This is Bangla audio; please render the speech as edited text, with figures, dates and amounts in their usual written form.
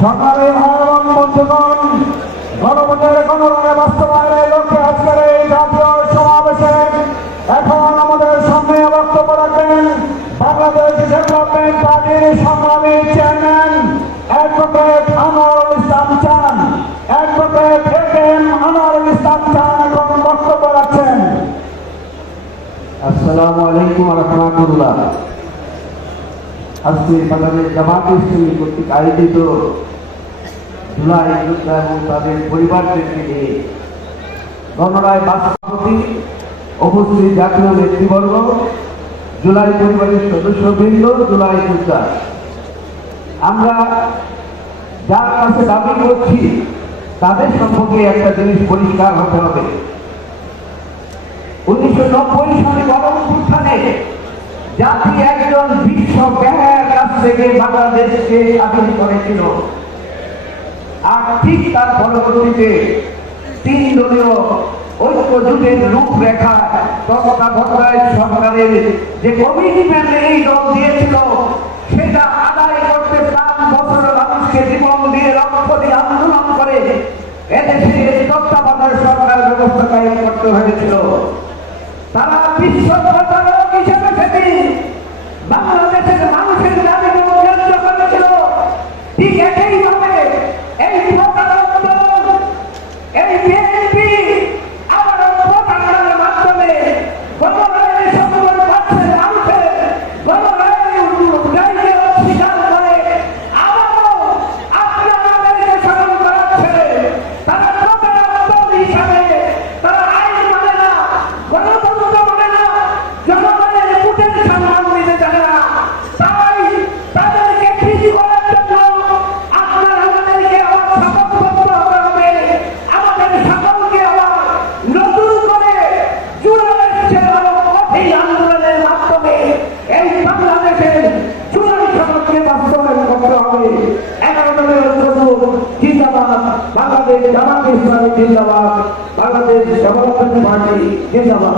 সরকারি মহান বন্ধুগণ, গণভোটের গণরঙে বাস্তবায়নের লক্ষ্যে আজকের এই জাতীয় সমাবেশে এখন আমাদের সামনে বক্তব্য রাখবেন বাংলাদেশ ডেভেলপমেন্ট পার্টির সংগ্রামী চেয়ারম্যান অ্যাডভোকেট আনোয়ারুল ইসলাম চান। Advocate A K M. আনোয়ারুল ইসলাম চান এখন বক্তব্য রাখছেন। আসসালামু আলাইকুম ওয়া রাহমাতুল্লাহ। আজকে বাংলাদেশ জামায়াতে ইসলামী কর্তৃক আয়োজিত জুলাই যোদ্ধা এবং তাদের পরিবারদেরকে নিয়ে গণরায় বাসপতি উপস্থিত জাতীয় নেতৃবর্গ, জুলাই পরিবারের সদস্যবৃন্দ, জুলাই যোদ্ধা, আমরা যার কাছে দাবি করছি তাদের সম্পর্কে একটা জিনিস পরিষ্কার হতে হবে। 1990 সালে গণঅভ্যুত্থানে জাতি একজন বিশ্ব জ্ঞানের কাছ থেকে বাংলাদেশকে স্বাধীন করেছিল, আর ঠিক তার পরবর্তীতে 3 দলীয় ঐক্য জোটের রূপরেখা তত্ত্বাবধায়ক সরকারের যে কমিটমেন্ট এই দল দিয়েছিল সেটা আদায় করতে 5 বছর মানুষকে জীবন দিয়ে রক্ত দিয়ে আন্দোলন করে এদেশে তত্ত্বাবধায়ক সরকার ব্যবস্থা কায়েম করতে হয়েছিল। তারা বিশ্ব প্রতারক হিসেবে সেদিন বাংলাদেশের মানুষের দাবিকে কেন্দ্র করেছিল। ঠিক একইভাবে এই প্রতারক দল, এই বিএনপি আবারও প্রতারণার মাধ্যমে গণরায়ের সম্মান পাচ্ছে মানুষের গণরায়ের রায়কে অস্বীকার করে আবারও আপনাদেরকে স্মরণ করাচ্ছে। তারা প্রতারক দল হিসাবে তারা আইন মানে না, গণতন্ত্র মানে না, জনগণের ভোটের সম্মান দিতে জানে না। তাই তাদেরকে খুশি করার জন্য আপনার আমাদেরকে আবার শপথবদ্ধ হতে হবে। আমাদের সকলকে আবার নতুন করে জুলাই কঠিন আন্দোলনের মাধ্যমে এই বাংলাদেশের জুলাই সনদকে বাস্তবায়ন করতে হবে। 11 দলের ঐক্যজোট জিন্দাবাদ, বাংলাদেশ জামায়াতে ইসলামী জিন্দাবাদ, বাংলাদেশ ডেভেলপমেন্ট পার্টি জিন্দাবাদ।